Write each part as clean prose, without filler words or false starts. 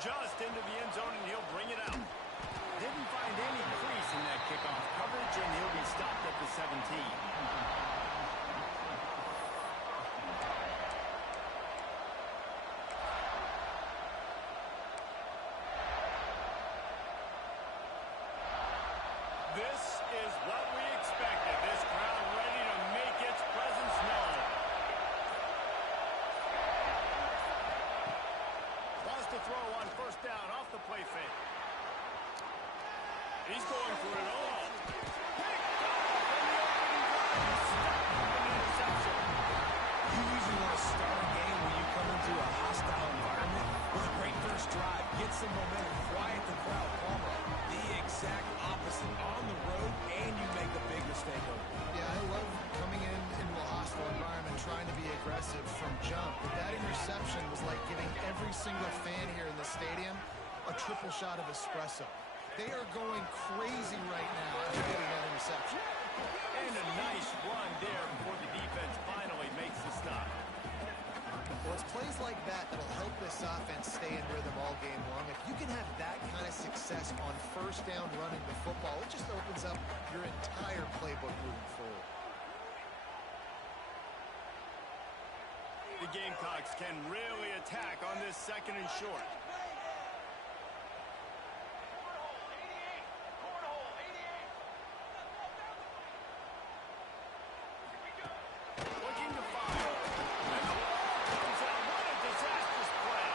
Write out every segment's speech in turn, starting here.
just into the end zone, and he'll bring it out. Didn't find any crease in that kickoff coverage, and he'll be stopped at the 17. This is what we expected. This crowd ready to make its presence known. Wants to throw on first down off the play fake. He's going for it all. Picked off, and the opening drive is stopped with an interception. You usually want to start a game when you come into a hostile environment with a great first drive. Get some momentum, quiet the crowd, calm up. The exact opposite on the road, and you make a big mistake over it. Yeah, I love coming into a hostile environment, trying to be aggressive from jump. But that interception was like giving every single fan here in the stadium a triple shot of espresso. They are going crazy right now after getting that interception. And a nice run there before the defense finally makes the stop. Well, it's plays like that that'll help this offense stay in rhythm all game long. If you can have that kind of success on first down running the football, it just opens up your entire playbook moving forward. The Gamecocks can really attack on this second and short. Looking to fire. And the ball comes out. What a disastrous play.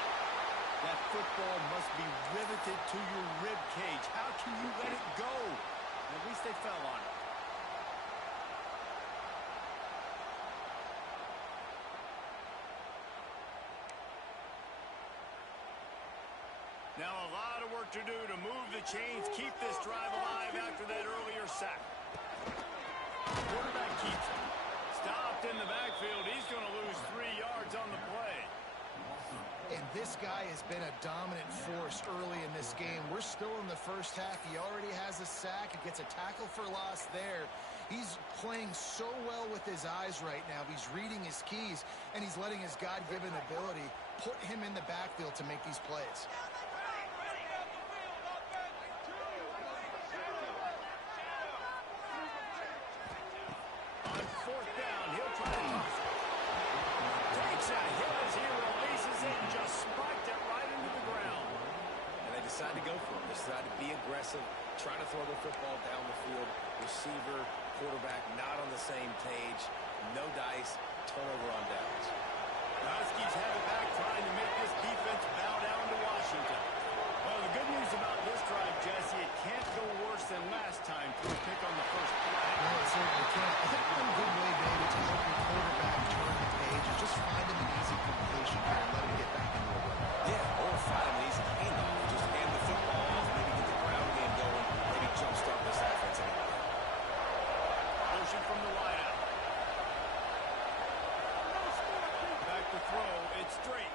That football must be riveted to your rib cage. How can you let it go? At least they fell on it. Now a lot of work to do to move the chains, keep this drive alive after that earlier sack. Quarterback keeps it. Stopped in the backfield. He's going to lose 3 yards on the play. And this guy has been a dominant force early in this game. We're still in the first half. He already has a sack. He gets a tackle for loss there. He's playing so well with his eyes right now. He's reading his keys, and he's letting his God-given ability put him in the backfield to make these plays. On fourth down, he'll try to toss it. Takes a hit as he releases it and just spiked it right into the ground. And they decide to go for it. They decide to be aggressive, trying to throw the football down the field. Receiver, quarterback, not on the same page. No dice, turnover on downs. The Huskies have it back, trying to make this defense bow down to Washington. Well, the good news about this drive, Jesse, it can't go worse than last time to a pick on the first play. No, it certainly can't. I think one good way, David, to help your quarterback turn the page is just find him an easy completion here and let him get back into a run. Yeah, or find an easy handoff. Just hand the football off, maybe get the ground game going, maybe jumpstart this offense a little bit. Motion from the wideout. Back to throw, it's straight.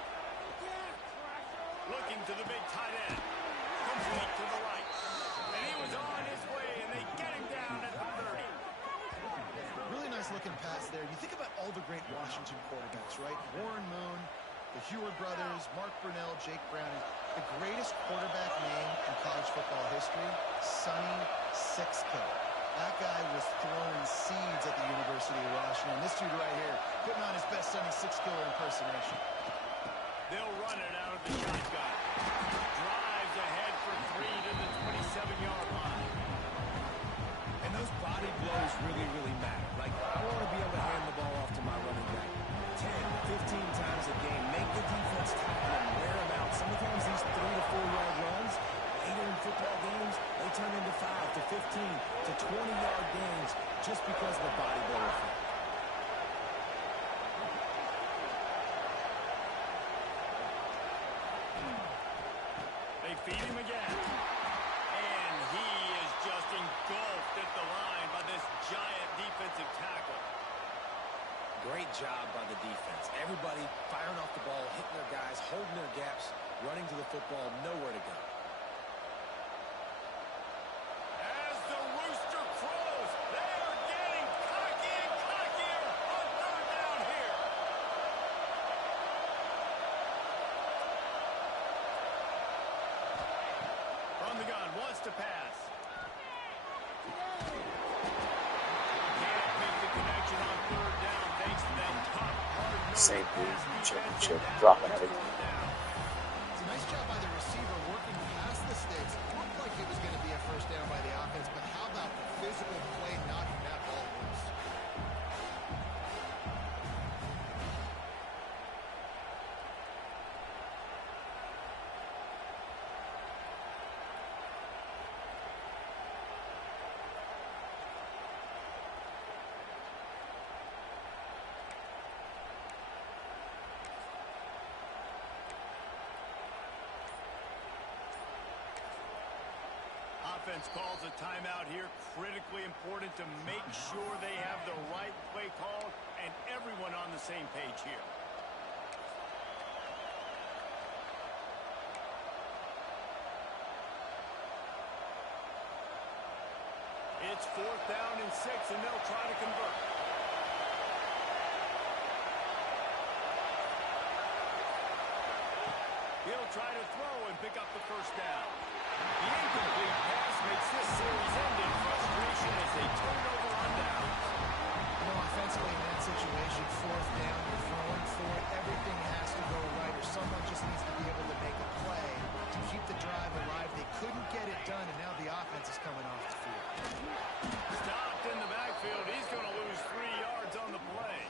Looking to the big tight end. Complete to the right. And he was on his way, and they get him down at the 30. Really nice looking pass there. You think about all the great Washington quarterbacks, right? Warren Moon, the Heward brothers, Mark Brunell, Jake Browning. The greatest quarterback name in college football history, Sonny Sixkiller. That guy was throwing seeds at the University of Washington. This dude right here, putting on his best Sonny Sixkiller impersonation. They'll run it out of the shotgun. Drives ahead for 3 to the 27-yard line. And those body blows really matter. Like, I want to be able to hand the ball off to my running back 10, 15 times a game. Make the defense tackle and wear them out. Sometimes these 3 to 4 yard runs, later in football games, they turn into 5 to 15 to 20-yard gains just because of the body blow effect. They feed him again. And he is just engulfed at the line by this giant defensive tackle. Great job by the defense. Everybody firing off the ball, hitting their guys, holding their gaps, running to the football, nowhere to go. As the rooster crows, they are getting cocky and cockier on third down here. wants to pass. Can't make the connection on third down thanks to that tough, hard-nosed Same pass championship, defense. dropping That's everything. fourth down. It's a nice job by the receiver working past the sticks. It looked like it was going to be a first down by the offense, but how about the physical play knocking that ball loose? Offense calls a timeout here. Critically important to make sure they have the right play call and everyone on the same page here. It's fourth down and 6, and they'll try to convert. He'll try to throw and pick up the first down. The incomplete pass makes this series end in frustration as they turn over on downs. You know, offensively in that situation, fourth down, you're throwing for it. Everything has to go right, or someone just needs to be able to make a play to keep the drive alive. They couldn't get it done, and now the offense is coming off the field. Stopped in the backfield. He's going to lose 3 yards on the play.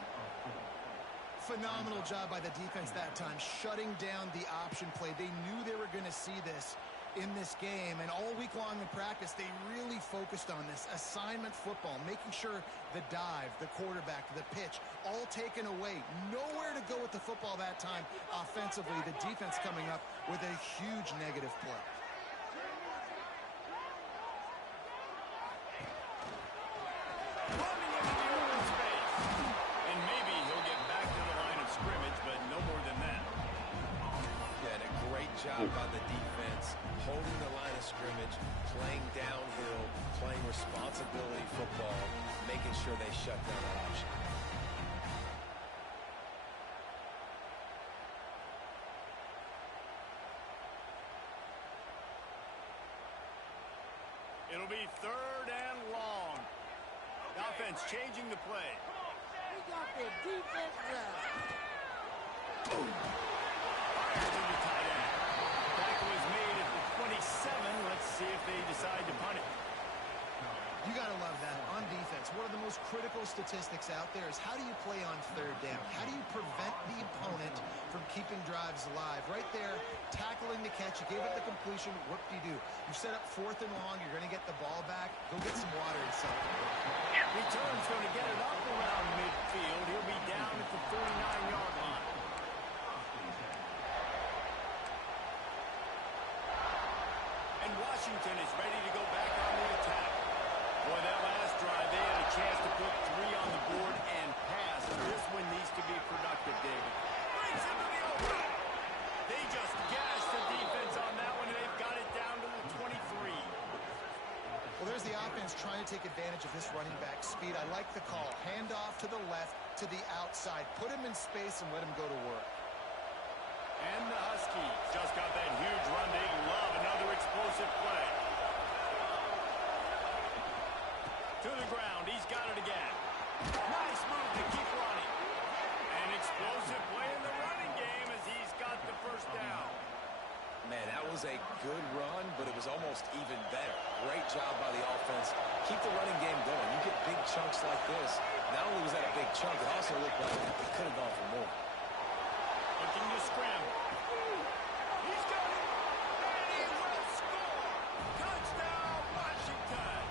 Phenomenal job by the defense that time, shutting down the option play. They knew they were going to see this in this game, and all week long in practice, they really focused on this assignment football, making sure the dive, the quarterback, the pitch, all taken away. Nowhere to go with the football that time offensively. The defense coming up with a huge negative play. Running into the open space. And maybe he'll get back to the line of scrimmage, but no more than that. Yeah, and a great job by the defense, holding the line of scrimmage, playing downhill, playing responsibility football, making sure they shut down that option. It'll be third and long. The offense changing the play. We got the defense now. Fires to the tight end. Tackle is made at the 27. Let's see if they decide to punt it. You got to love that on defense. One of the most critical statistics out there is how do you play on third down? How do you prevent the opponent from keeping drives alive? Right there, tackling the catch. You gave it the completion. What do you do? You set up fourth and long. You're going to get the ball back. Go get some water and something. Return's going to get it up around midfield. He'll be down at the 49-yard line. And Washington is ready to go back on the attack. Boy, that last drive, they had a chance to put 3 on the board and pass. This one needs to be productive, David. Brings him to the open. They just gashed the defense on that one, and they've got it down to the 23. Well, there's the offense trying to take advantage of this running back speed. I like the call. Hand off to the left, to the outside. Put him in space and let him go to work. And the Huskies just got that huge run. They love another explosive play. To the ground. He's got it again. Nice move to keep running. An explosive play in the running game as he's got the first down. Man, that was a good run, but it was almost even better. Great job by the offense. Keep the running game going. You get big chunks like this. Not only was that a big chunk, it also looked like it could have gone for more. Looking to scramble. He's got it. And he will score. Touchdown, Washington.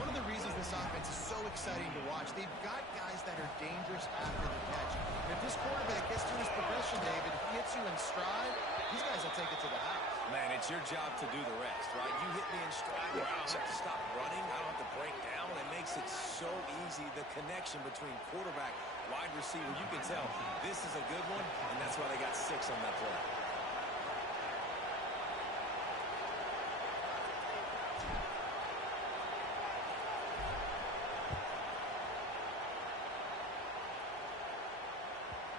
One of the reasons this offense is so exciting to watch, they've got guys that are dangerous after the catch. And if this quarterback gets through his progression, David, if he hits you in stride, these guys will take it to the house. Man, it's your job to do the rest, right? You hit me in stride, I don't have to stop running. I don't have to break down. It makes it so easy. The connection between quarterback, wide receiver, you can tell this is a good one, and that's why they got 6 on that play.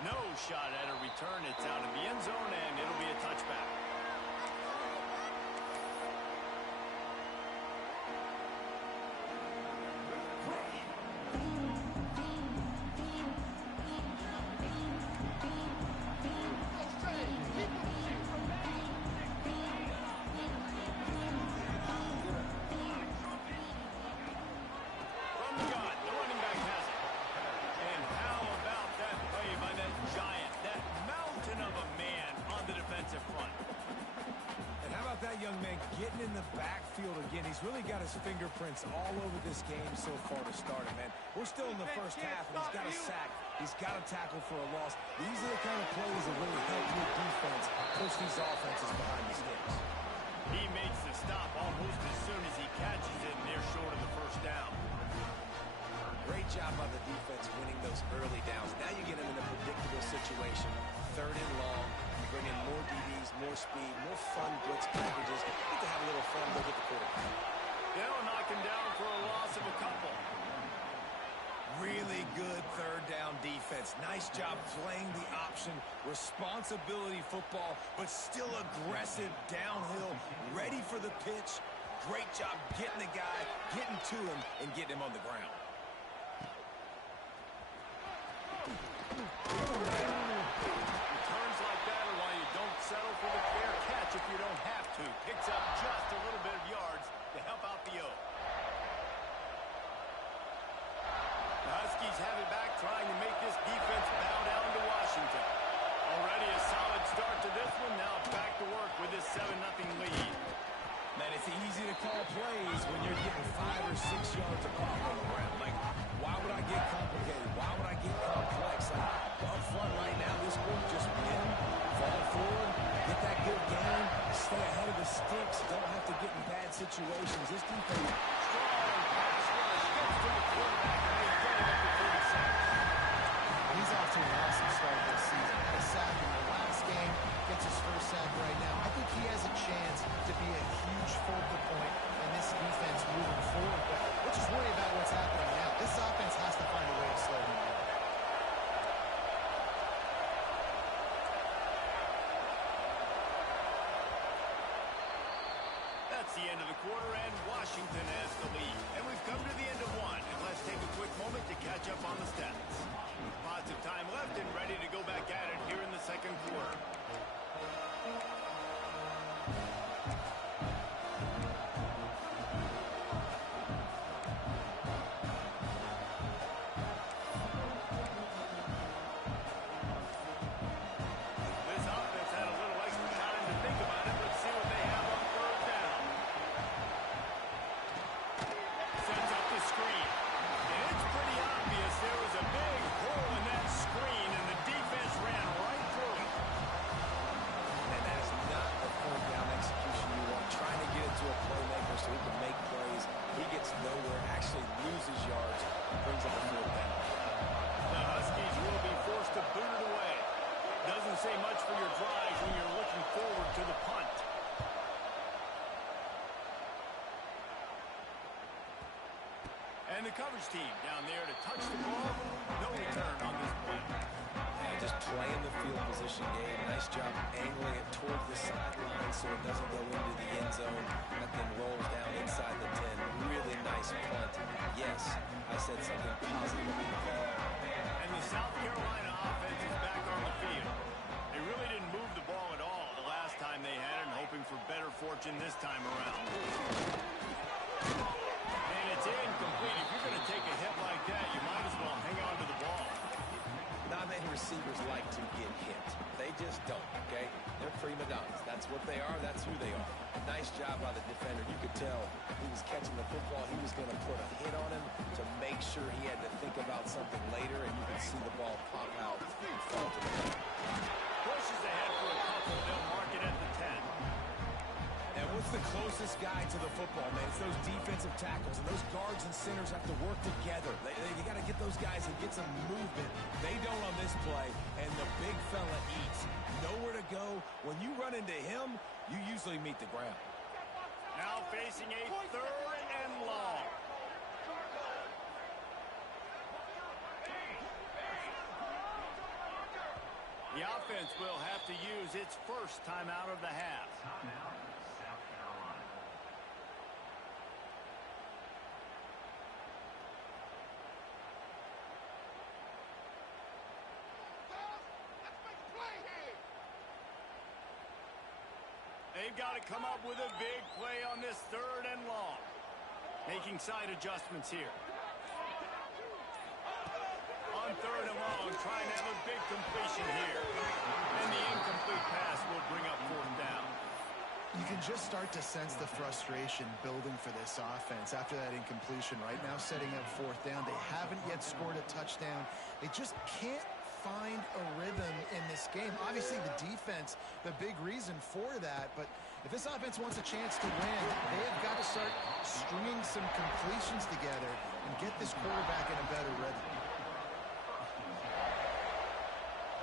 No shot at a return. It's out of the end zone, and it'll be a touchback. getting in the backfield again. He's really got his fingerprints all over this game so far to start it, man. We're still in the first half, and he's got a sack. He's got a tackle for a loss. These are the kind of plays that really help your defense push these offenses behind the sticks. He makes the stop almost as soon as he catches it, and they're short of the first down. Great job by the defense winning those early downs. Now you get him in a predictable situation. 3rd and long. You bring in more DBs, more speed, more fun blitz packages. Get to have a little fun. Go get the quarterback. They'll knock him down for a loss of a couple. Really good 3rd down defense. Nice job playing the option. Responsibility football, but still aggressive downhill, ready for the pitch. Great job getting the guy, getting to him, and getting him on the ground. Returns like that are why you don't settle for the fair catch if you don't have to. Picks up just a little bit of yards to help out the O. The Huskies have it back, trying to make this defense bow down to Washington. Already a solid start to this one. Now back to work with this 7-0 lead. Man, it's easy to call plays when you're getting 5 or 6 yards of pop on the ground. Like, why would I get complicated? Why would I get complex? Like, up front right now, this group just win, fall forward, get that good game, stay ahead of the sticks, don't have to get in bad situations. This defense, Strong pass rush gets to the quarterback, and they get him up to 36. He's off to an awesome start this season. A sack in the last game, gets his first sack right now. I think he has a chance to be a huge focal point in this defense moving forward. But let's just worry about what's happening now. This offense has to find a way to slow him down. That's the end of the quarter, and Washington has the lead. And we've come to the end of one, and let's take a quick moment to catch up on the stats. Lots of time left and ready to go back at it here in the second quarter. This offense had a little extra time to think about it. Let's see what they have on 3rd down. Sets up the screen. And it's pretty obvious there was a big hole in that screen, and the defense ran right through it. and that's not the 3rd down execution you want. Trying to get it to a playmaker so he can make plays. He gets nowhere, actually loses yards, and brings up a 4th down. The Huskies will be forced to boot it away. Doesn't say much for your drives when you're looking forward to the punt. And the coverage team down there to touch the ball. No return on this play. Yeah, just playing the field position game. Nice job angling it towards the sideline so it doesn't go into the end zone. That thing rolls down inside the 10. Really nice punt. Yes, I said something positive. And the South Carolina offense is back on the field. They really didn't move the ball at all the last time they had it, and hoping for better fortune this time around. And it's incomplete. If you're going to take a hit like that, you might as well hang on to the ball. Not many receivers like to get hit. They just don't, okay? They're prima donnas. That's what they are. That's who they are. Nice job by the defender. You could tell he was catching the football. He was going to put a hit on him to make sure he had to think about something later, and you could see the ball pop out and fall to the ground. Pushes ahead for a couple. They'll mark it at the 10. And what's the closest guy to the football, man? It's those defensive tackles, and those guards and centers have to work together. They got to get those guys and get some movement. They don't on this play, and the big fella eats. Nowhere to go. When you run into him, you usually meet the ground. Now facing a 3rd and long. The offense will have to use its first timeout of the half. They've got to come up with a big play on this 3rd and long. Making side adjustments here. On 3rd and long, trying to have a big completion here. And the incomplete pass will bring up 4th down. You can just start to sense the frustration building for this offense after that incompletion. Right now setting up fourth down. They haven't yet scored a touchdown. They just can't find a rhythm in this game. Obviously the defense, the big reason for that, but if this offense wants a chance to win, they have got to start stringing some completions together and get this quarterback in a better rhythm.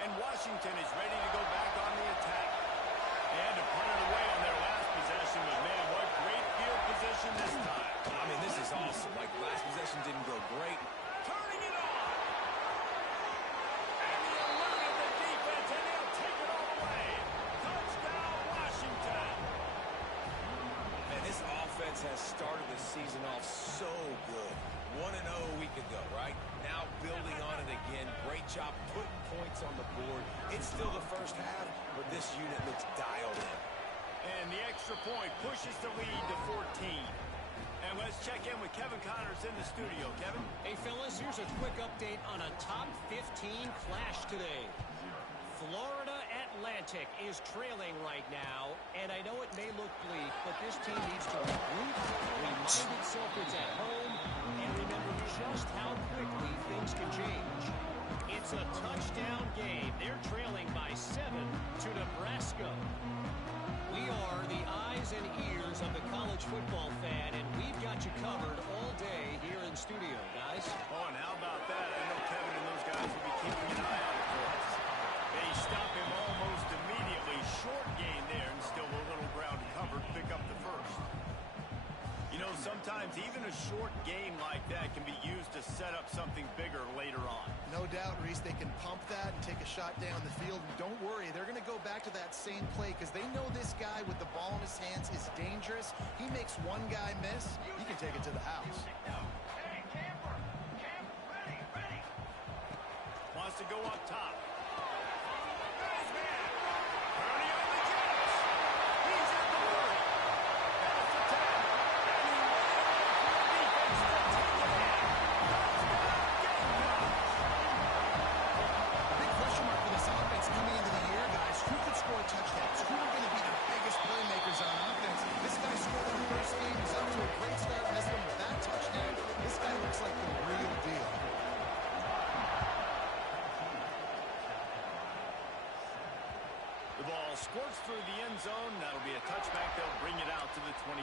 And Washington is ready to go back on the attack. And to punt it away on their last possession, but man, what great field position this time. I mean, this is awesome. Like, last possession didn't go great. Turning it on. And he eluded the defense, and he'll take it all away. Touchdown, Washington. Man, this offense has started the season off so good. 1-0 a week ago, right? Now building on it again. Great job putting points on the board. It's still the first half, but this unit looks dialed in. And the extra point pushes the lead to 14. And let's check in with Kevin Connors in the studio. Kevin? Hey, fellas, here's a quick update on a top 15 clash today. Florida Atlantic is trailing right now, and I know it may look bleak, but this team needs to regroup, remind itself it's at home, and remember just how quickly things can change. It's a touchdown game. They're trailing by 7 to Nebraska. We are the eyes and ears of the college football fan, and we've got you covered all day here in studio, guys. Oh, and how about that? I know Kevin and those guys will be keeping an eye out for us. They stop him almost immediately. Short gain there, and still a little ground covered. Pick up the first. You know, sometimes even a short game like that can be used to set up something bigger later on. No doubt, Reese, they can pump that and take a shot down the field. And don't worry, they're going to go back to that same play because they know this guy with the ball in his hands is dangerous. He makes one guy miss, he can take it to the house. Wants to go up top. Nice man. Purdy on the catch. He's at the 40. Past the 10. And he ran it off for the defense to take it in. Touchdown, Big question mark for this offense coming into the year, guys. Who could score touchdowns? Who are going to be the biggest playmakers on offense? This guy scored in the first game. He's up to a great start in this one with that touchdown. This guy looks like the real deal. The ball squirts through the end zone. That'll be a touchback. They'll bring it out to the 25.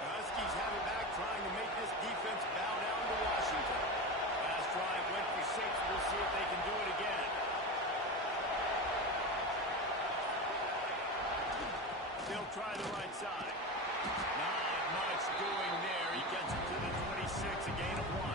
The Huskies have it back, trying to make this defense bow down to Washington. Last drive went for 6. We'll see if they can do it again. They'll try the right side. Not much doing there. He gets it to the 26, a gain of 1.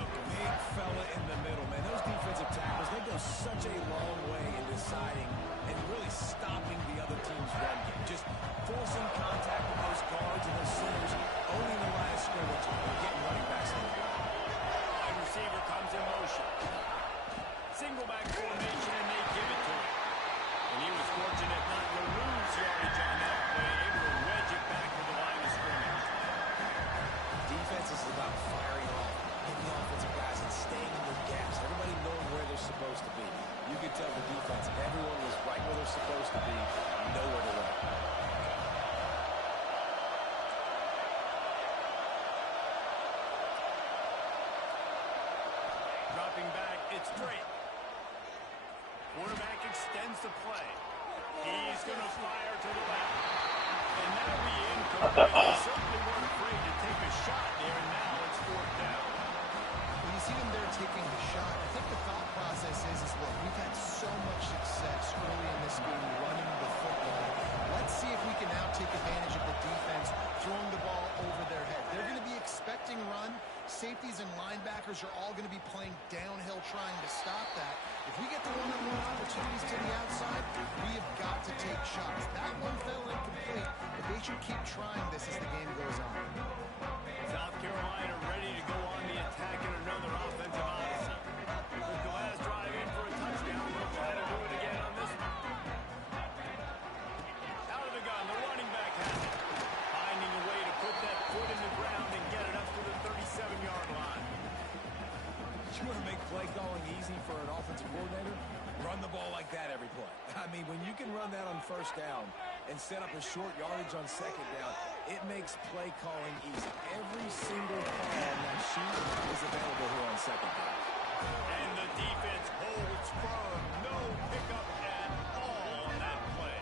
The big fella in the middle, man. Those defensive tackles, they go such a long way in deciding and really stopping the other team's run game. Just forcing contact with those guards and those centers, owning the line of scrimmage, and getting running backs on the ground. Wide receiver comes in motion. Single back formation, and they give it to him. And he was fortunate not to lose yardage on that play, able to wedge it back to the line of scrimmage. Defense is about firing off, hitting the offensive guys, and staying in their gaps. Everybody knowing where they're supposed to be. You could tell the defense, everyone was right where they're supposed to be, nowhere to run. Dropping back, it's Drake. Quarterback extends the play. He's going to fire to the left. And that'll be incomplete. They certainly weren't afraid to take a shot there, and now it's 4th down. When you see them there taking the shot, I think the thought process is look, we've had so much success early in this game running the football. Let's see if we can now take advantage of the defense throwing the ball over their head. They're going to be expecting run. Safeties and linebackers are all going to be playing downhill trying to stop that. If we get the one-on-one opportunities to the outside, we have got to take shots. That one fell incomplete, but they should keep trying this as the game goes on. South Carolina ready to go on the attack in another offensive odyssey. Took the last drive in for a touchdown. They'll try to do it again on this one. Out of the gun, the running back has it. Finding a way to put that foot in the ground and get it up to the 37-yard line. You want to make play calling easy for an offensive coordinator? Run the ball like that every play. I mean, when you can run that on first down and set up a short yardage on second down, it makes play calling easy. Every single call on that sheet is available here on second down. And the defense holds firm. No pickup at all on that play.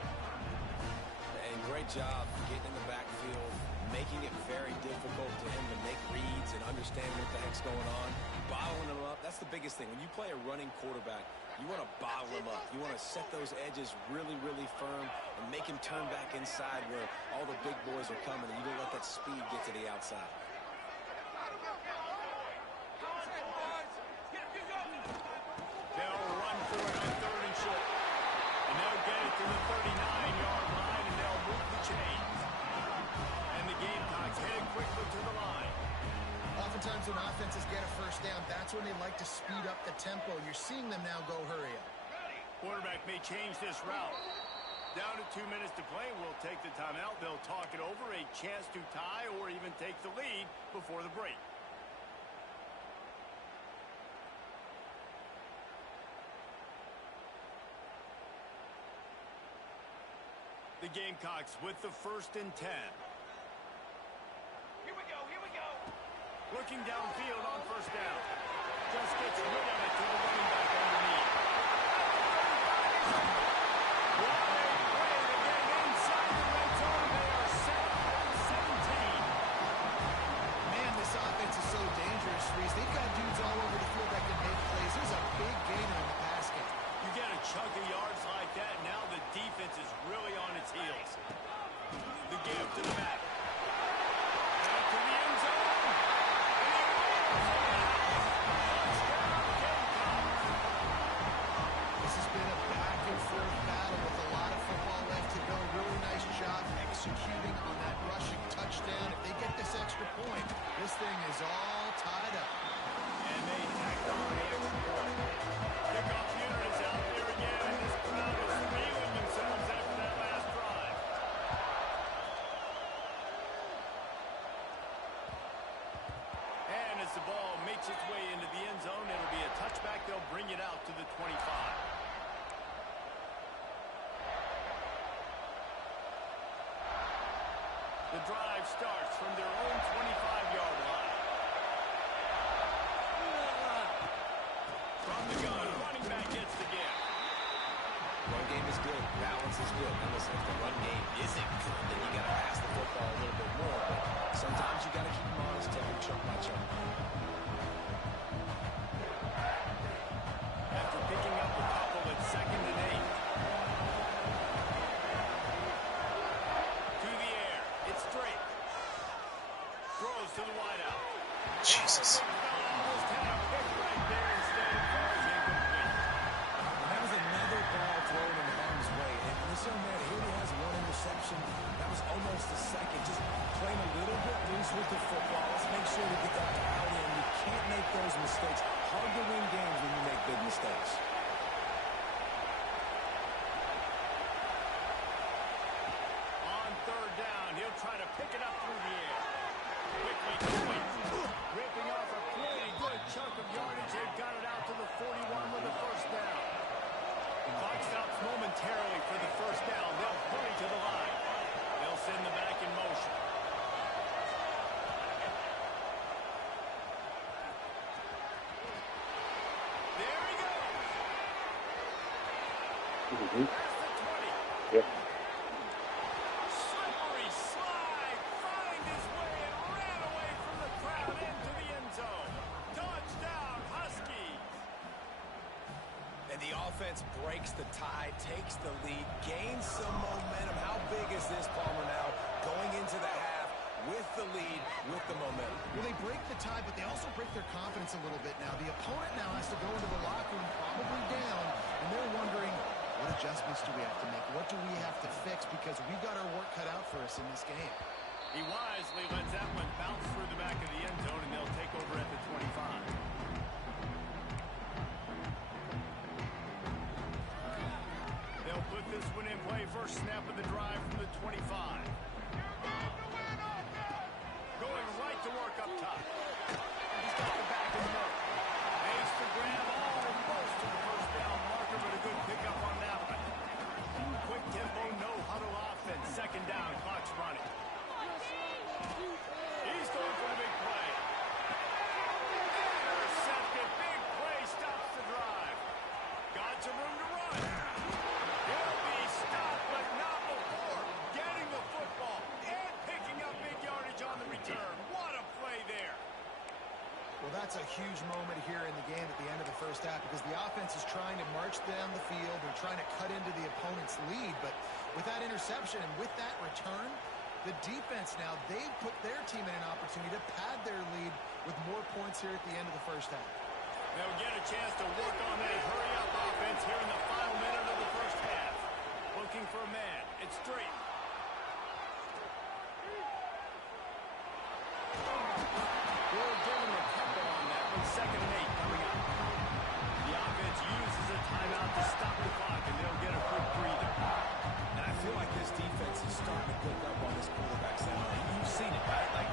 And great job getting in the backfield, making it very difficult to him to make reads and understand what the heck's going on. Bottling him up, that's the biggest thing. When you play a running quarterback, you want to bottle him up. You want to set those edges really, really firm and make him turn back inside where all the big boys are coming, and you don't let that speed get to the outside. They'll run for it on 3rd and short. And they'll get it to the 39-yard line, and they'll move the chains. And the Gamecocks headed quickly to the line. Oftentimes when offenses get a first down, that's when they like to speed up the tempo. You're seeing them now go hurry up. Quarterback may change this route. Down to 2 minutes to play. We'll take the timeout. They'll talk it over. A chance to tie or even take the lead before the break. The Gamecocks with the 1st and 10. Here we go. Looking downfield on first down. Just gets rid of it to the running back underneath. What a play to get inside the red zone. They are set up on 17. Man, this offense is so dangerous, Reese. They've got dudes all over the field that can make plays. There's a big gainer in the pass game. You get a chunk of yards like that, now the defense is really on its heels. The give to the back. Out to the end zone. This has been a back-and-forth battle with a lot of football left to go. Really nice job executing on that rushing touchdown. If they get this extra point, this thing is all tied up. And they tacked on the extra point. Kickoff unit is out there again, and this crowd is feeling themselves after that last drive. And as the ball makes its way into the end zone, it'll be a touchback. They'll bring it out to the 25. The drive starts from their own 25-yard line. From the gun, running back gets the give. Run game is good. Balance is good. Now listen, if the run game isn't good, then you got to pass the football a little bit more. But sometimes you got to keep them honest, take them chunk by chunk. After picking up a couple at 2nd and 8. To the air. It's straight. Throws to the wideout. Jesus. Almost had a pick right there instead of falls incomplete. And that was another ball thrown in harm's way. And this young man, he only has 1 interception. That was almost a second. Just playing a little bit loose with the football. Let's make sure we get that dialed in. You can't make those mistakes. Hard to win games when you make big mistakes. On 3rd down, he'll try to pick it up through the air. Quickly going. Ripping off a pretty good chunk of yardage. They've got it out to the 41 with the 1st down. The clock stops momentarily for the 1st down. They'll hurry to the line. They'll send the back in motion. There he goes. There's the 20. Yep. Slippery slide, find his way and ran away from the crowd into the end zone. Touchdown, Huskies. And the offense breaks the tie, takes the lead, gains some momentum. How big is this, Palmer, now going into the half with the lead, with the momentum? Well, they break the tie, but they also break their confidence a little bit now. The opponent now has to go into the locker room probably down, and they're wondering, what adjustments do we have to make? What do we have to fix? Because we've got our work cut out for us in this game. He wisely lets that one bounce through the back of the end zone, and they'll take over at the 25. They'll put this one in play. First snap of the drive from the 25. Going right to work up top. He's got the back of the middle. Ace for Grant. because the offense is trying to march down the field. They're trying to cut into the opponent's lead, but with that interception and with that return, the defense now, they've put their team in an opportunity to pad their lead with more points here at the end of the first half. They'll get a chance to work on that hurry-up offense here in the final minute of the first half. Looking for a man. It's straight. We're giving the tempo on that one. 2nd and 8 coming up. The offense uses a timeout to stop the clock, and they'll get a quick breather. And I feel like this defense is starting to pick up on this quarterback center. You've seen it, right? Like,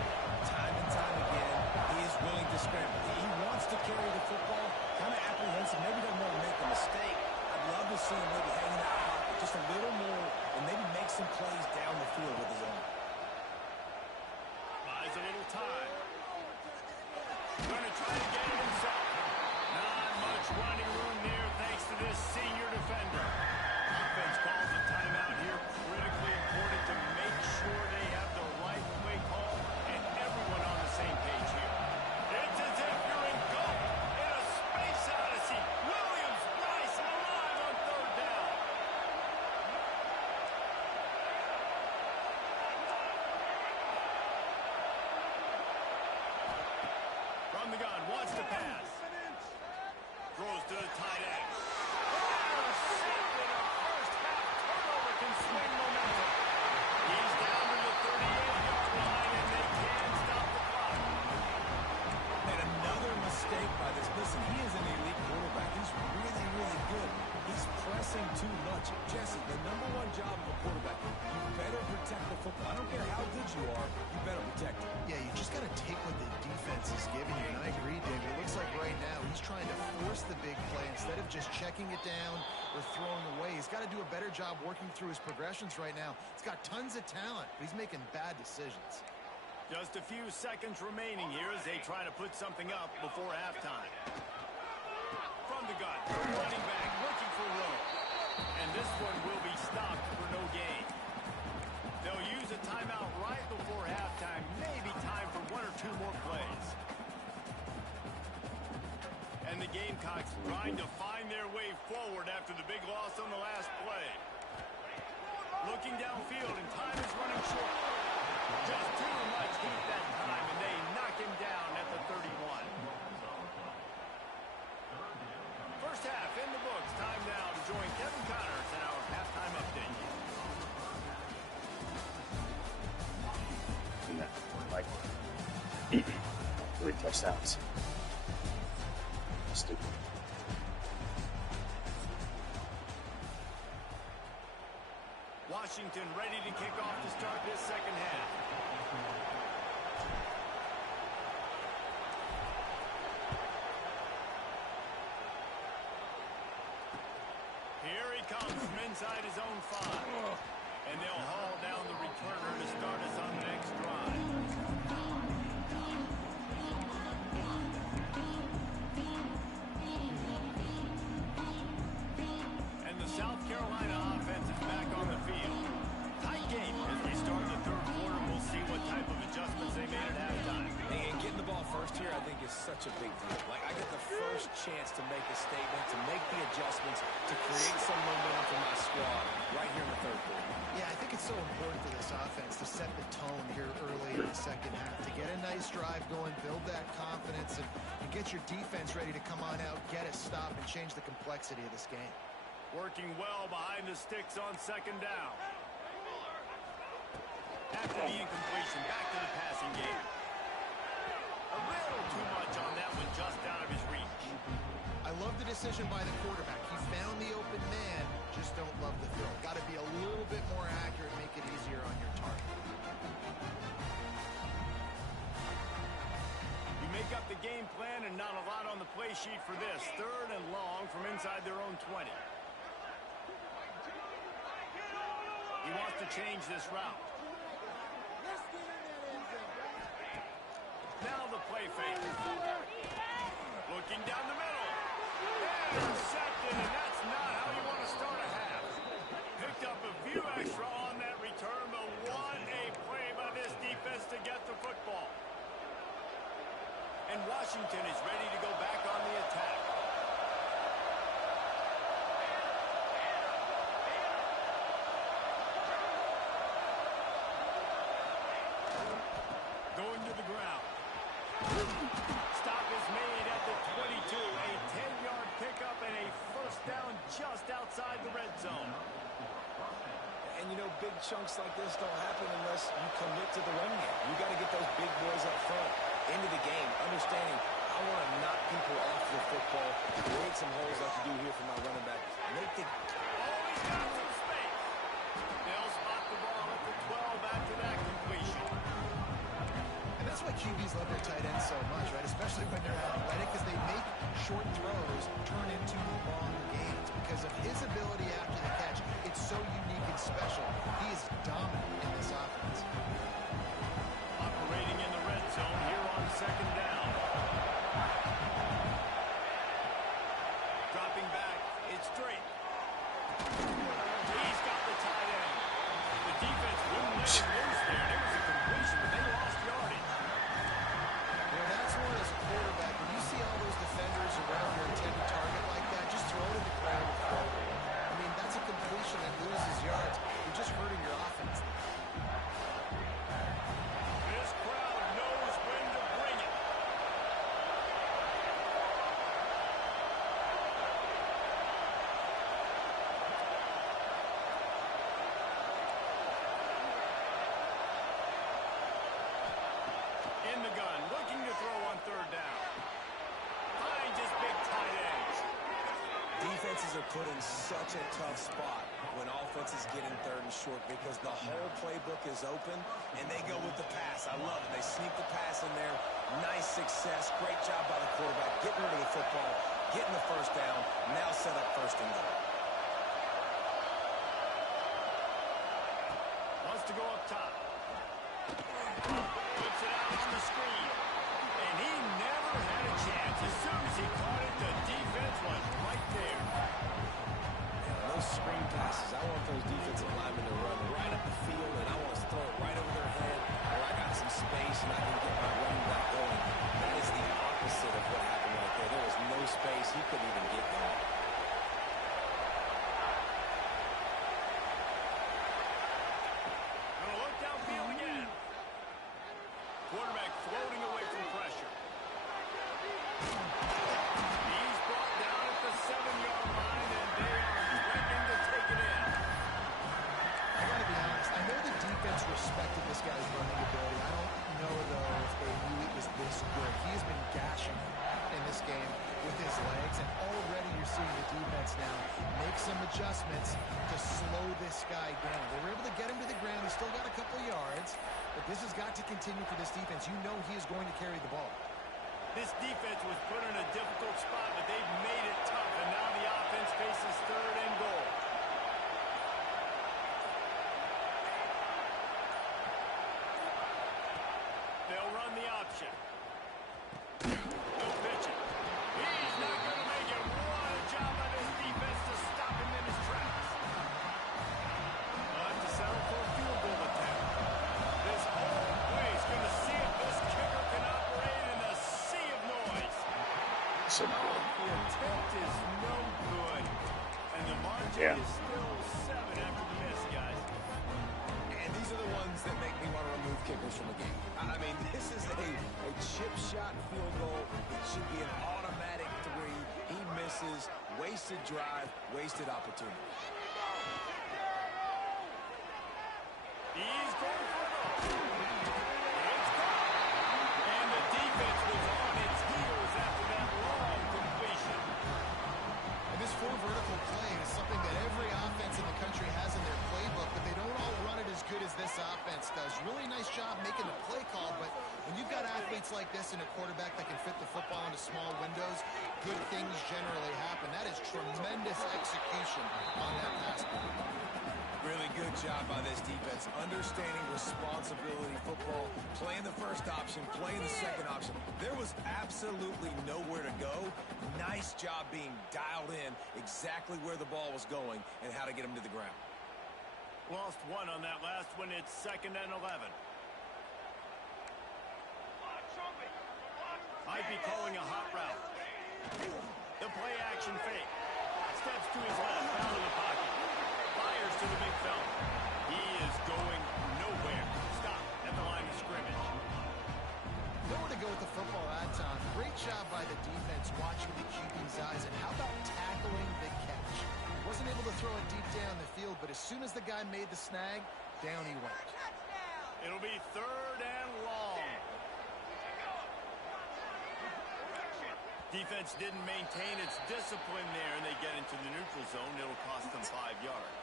time and time again, he is willing to scramble. He wants to carry the football, kind of apprehensive, maybe doesn't want to make a mistake. I'd love to see him maybe hanging out pocket just a little more and maybe make some plays down the field with his own. Buys a little time. Going to try to get it himself. Not much running room there thanks to this senior defender. Offense calls a timeout here. Critically important to make sure they have the right play call and everyone on the same page here. It's as if you're engulfed in a space odyssey. Williams, Rice, and alive on 3rd down. From the gun, wants to pass. Throws to the tight end. Intercepted. A first-half turnover can swing momentum. He's down to the 38-yard line, and they can stop the clock. And another mistake by this. Listen, he is an elite quarterback. He's really, really good. He's pressing too much. Jesse, the #1 job of a quarterback, you better protect the football. I don't care how good you are, you better protect it. Yeah, you just got to take what the defense is giving you, and I agree, David. It looks like right now he's trying to force the big play instead of just checking it down or throwing away. He's got to do a better job working through his progressions right now. He's got tons of talent, but he's making bad decisions. Just a few seconds remaining here as they try to put something up before halftime. From the gun, running back looking for room. And this one will be stopped for no gain. They'll use a timeout right before halftime. Maybe time for 1 or 2 more plays. And the Gamecocks trying to find their way forward after the big loss on the last play. Looking downfield, and time is running short. Just too much heat that time, and they knock him down at the 31. First half in the books. Time now to join Kevin Connors in our halftime update. Like 3 touchdowns. Stupid. Washington ready to kick off to start this second half. Here he comes from inside his own 5. And they'll haul down the returner to start us on the next drive. And the South Carolina offense is back on the field. Tight game as we start the 3rd quarter. We'll see what type of adjustments they made at halftime. And getting the ball first here, I think, is such a big deal. Like, I get the first chance to make a statement, to make the adjustments, to create some momentum for my squad right here in the 3rd quarter. Yeah, I think it's so important for this offense to set the tone here early in the second half, to get a nice drive going, build that confidence, and get your defense ready to come on out, get a stop, and change the complexity of this game. Working well behind the sticks on 2nd down. After the incompletion, back to the passing game. A little too much on that one, just out of his reach. I love the decision by the quarterback. He found the open man, just don't love the throw. Got to be a little bit more accurate, make it easier on your target. You make up the game plan and not a lot on the play sheet for this. 3rd and long from inside their own 20. He wants to change this route. Now the play fake. Looking down the middle. Intercepted, and that's not how you want to start a half. Picked up a few extra on that return, but what a play by this defense to get the football. And Washington is ready to go back on the attack. inside the red zone. And, you know, big chunks like this don't happen unless you commit to the run game. You got to get those big boys up front into the game, understanding I want to knock people off the football, create some holes like you do here for my running back. And they think, Oh, he's got some space. They'll spot the ball at the 12 after that completion. And that's why QBs love their tight ends so much, right? Especially when they're athletic, because they make short throws turn into long gains. Because of his ability after the catch, it's so unique and special. He is dominant in this offense. Operating in the red zone here on second down. Dropping back, it's Drake. He's got the tight end. The defense wouldn't let him loose there. It was a completion, but they lost yardage. You know, that's one as a quarterback. When you see all those defenders around your intended target like that, just throw it in the ground and throw it. I mean, that's a completion that loses yards. You're just hurting your offense. This crowd knows when to bring it. In the gun, looking to throw on third down. Finds his big tight ends. defenses are put in such a tough spot when offenses get in third and short because the whole playbook is open and they go with the pass. I love it. They sneak the pass in there. Nice success. Great job by the quarterback getting rid of the football, getting the first down, now set up first and goal. Wants to go up top. Puts it out on the screen. And he never had a chance. As soon as he caught it, the defense was right there. And those screen passes, I want those defensive linemen to run right up the field, and I want to throw it right over their head where I got some space and I can get my running back going. That is the opposite of what happened right there. There was no space. He couldn't even get going. Gonna look downfield again. Quarterback floating away from pressure. He's brought down at the 7-yard line, and they are threatening to take it in. I got to be honest. I know the defense respected this guy's running ability. I don't know, though, if they knew it was this good. He has been gashing in this game with his legs, and already you're seeing the defense now make some adjustments to slow this guy down. They were able to get him to the ground. He's still got a couple yards, but this has got to continue for this defense. You know he is going to carry the ball. This defense was put in a difficult spot, but they've made it tough, and now the offense faces third and goal. They'll run the option. No pitching. He's not going to make it. What a job by this defense to stop him in his tracks. They'll have to settle for a field goal attempt. This whole place going to see if this kicker can operate in a sea of noise. So The attempt is no good. And the margin is still 7 after the miss, guys. And these are the ones that make me want to remove kickers from the game. I mean, this is a chip shot field goal. It should be an automatic 3. He misses. Wasted drive, wasted opportunity. He's going for it. It's gone. And the defense was on its heels after that long completion. And this full vertical play is something that every offense in the country has in their playbook, but they don't all run it as good as this offense does. Really nice job making the play call, but when you've got athletes like this and a quarterback that can fit the football into small windows, good things generally happen. That is tremendous execution on that pass play. Really good job by this defense. Understanding responsibility football, playing the first option, playing the second option. There was absolutely nowhere to go. Nice job being dialed in exactly where the ball was going and how to get him to the ground. Lost one on that last one. It's 2nd and 11. Might be calling a hot route. The play action fake. Steps to his left, out of the pocket. Fires to the big fella. He is going nowhere. Stop at the line of scrimmage. Nowhere to go with the football that time. Great job by the defense watching the QB's eyes. And how about tackling the catch? Wasn't able to As soon as the guy made the snag, down he went. It'll be 3rd and long. Defense didn't maintain its discipline there, and they get into the neutral zone. It'll cost them 5 yards.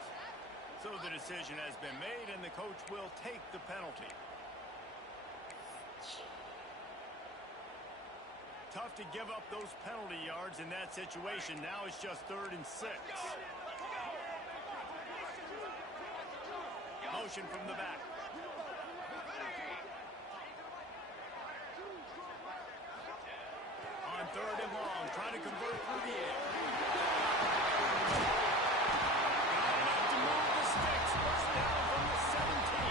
So the decision has been made, and the coach will take the penalty. Tough to give up those penalty yards in that situation. Now it's just 3rd and 6. Motion from the back. On 3rd and long, trying to convert through the air. Got enough to move the sticks. First down from the 17.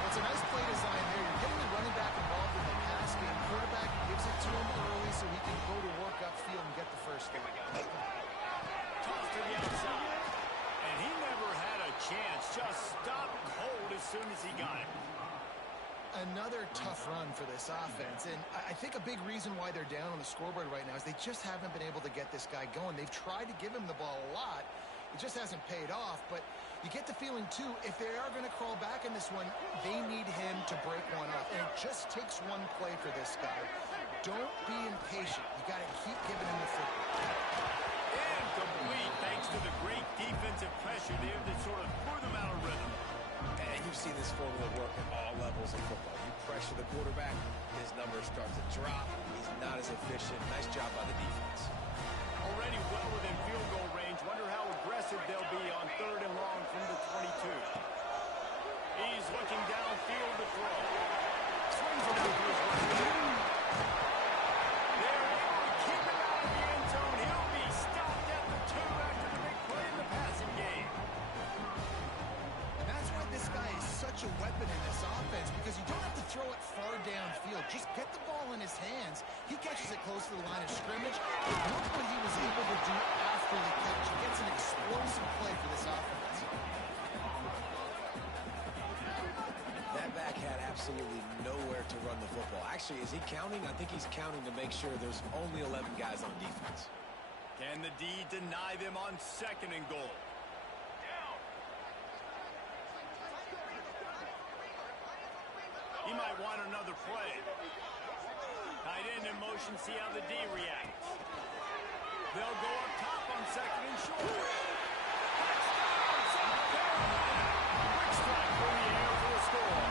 Well, it's a nice play design there. You're getting the running back involved in the pass game. Quarterback gives it to him early so he can go to work upfield and get the first down. Toss to the outside. And he never had a chance. Just stopped cold as soon as he got it. Another tough run for this offense, and I think a big reason why they're down on the scoreboard right now is they just haven't been able to get this guy going. They've tried to give him the ball a lot. It just hasn't paid off, but you get the feeling, too, if they are going to crawl back in this one, they need him to break one up, and it just takes one play for this guy. Don't be impatient. You got to keep giving him the football. Incomplete, thanks to the great defensive pressure there that sort of threw them out of rhythm. And you've seen this formula work at all levels of football. You pressure the quarterback, his numbers start to drop. He's not as efficient. Nice job by the defense. Already well within field goal range. Wonder how aggressive they'll be on 3rd and long from the 22. He's looking downfield to throw. Swings it out to his right. They're able to keep him out of the end zone. He'll be stopped at the 2 after the big play in the passing game. And that's why this guy is such a weapon in this offense, because you don't have to throw it far downfield. Just get the ball in his hands. He catches it close to the line of scrimmage. And look what he was able to do after the catch. He gets an explosive play for this offense. That back had absolutely nowhere to run the football. Actually, is he counting? I think he's counting to make sure there's only 11 guys on defense. Can the D deny them on 2nd and goal? He might want another play. Tight end in motion, see how the D reacts. They'll go up top on 2nd and short. Touchdown, South Carolina! Quick strike from the air for a score.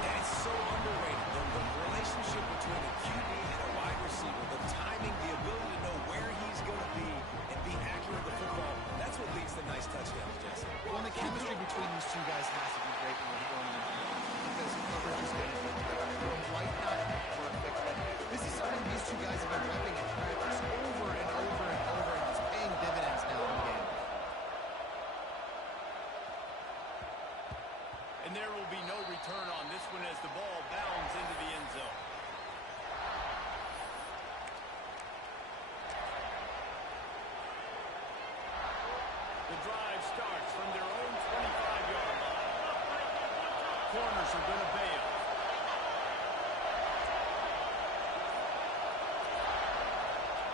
And it's so underrated. The relationship between a QB and a wide receiver, the timing, the ability to know where he's going to be and be accurate with the football, that's what leads to nice touchdowns, Jesse. Well, and the chemistry between these two guys has to be great when they're going into the game, because coverage is going to be together. It might not be perfect, but this is something these two guys have been repping in practice over and over and over, and it's paying dividends now in the game. And there will be no return on this one as the ball bounds into the end zone. The drive starts from their own 25-yard line. Corners are going to bail.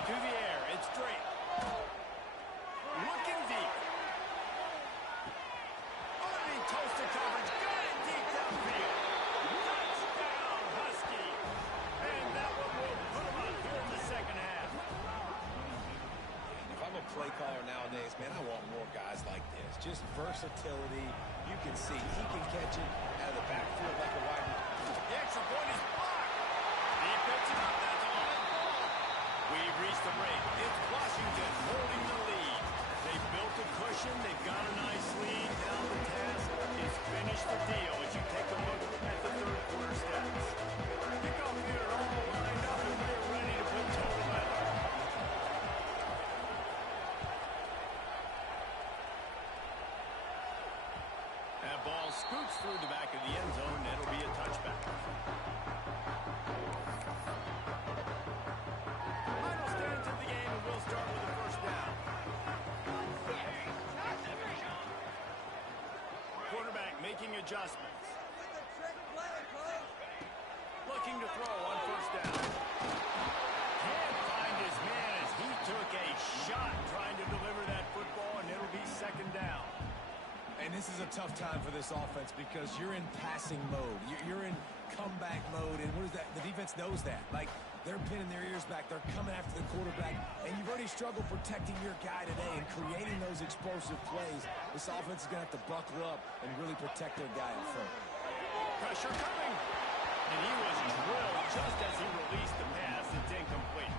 To the air, it's Drake. Looking deep. Underneath toasted coverage, got it deep downfield. Touchdown, Husky. And that one will put them up here in the 2nd half. If I'm a play caller nowadays, man, I want more guys like this. Just versatility. You can see he can catch it out of the backfield like a wide receiver. The extra point is blocked. He picks it up. That's a high ball. We've reached the break. It's Washington holding the lead. They've built a cushion. They've got a nice lead. Now the task is finish the deal as you take a look at the 3rd quarter stats. Kickoff here all lined up, and we're ready to put total weather. That ball scoots through the back of the end zone. It'll be a touchback. Final stands of the game, and we'll start with the first down. Quarterback making adjustments. Looking to throw on first down. Can't find his man as he took a shot trying to deliver that football, and this is a tough time for this offense because you're in passing mode. You're in comeback mode, and what is that? The defense knows that. Like, they're pinning their ears back. They're coming after the quarterback, and you've already struggled protecting your guy today and creating those explosive plays. This offense is going to have to buckle up and really protect their guy up front. Pressure coming. And he was drilled just as he released the pass. It's incomplete.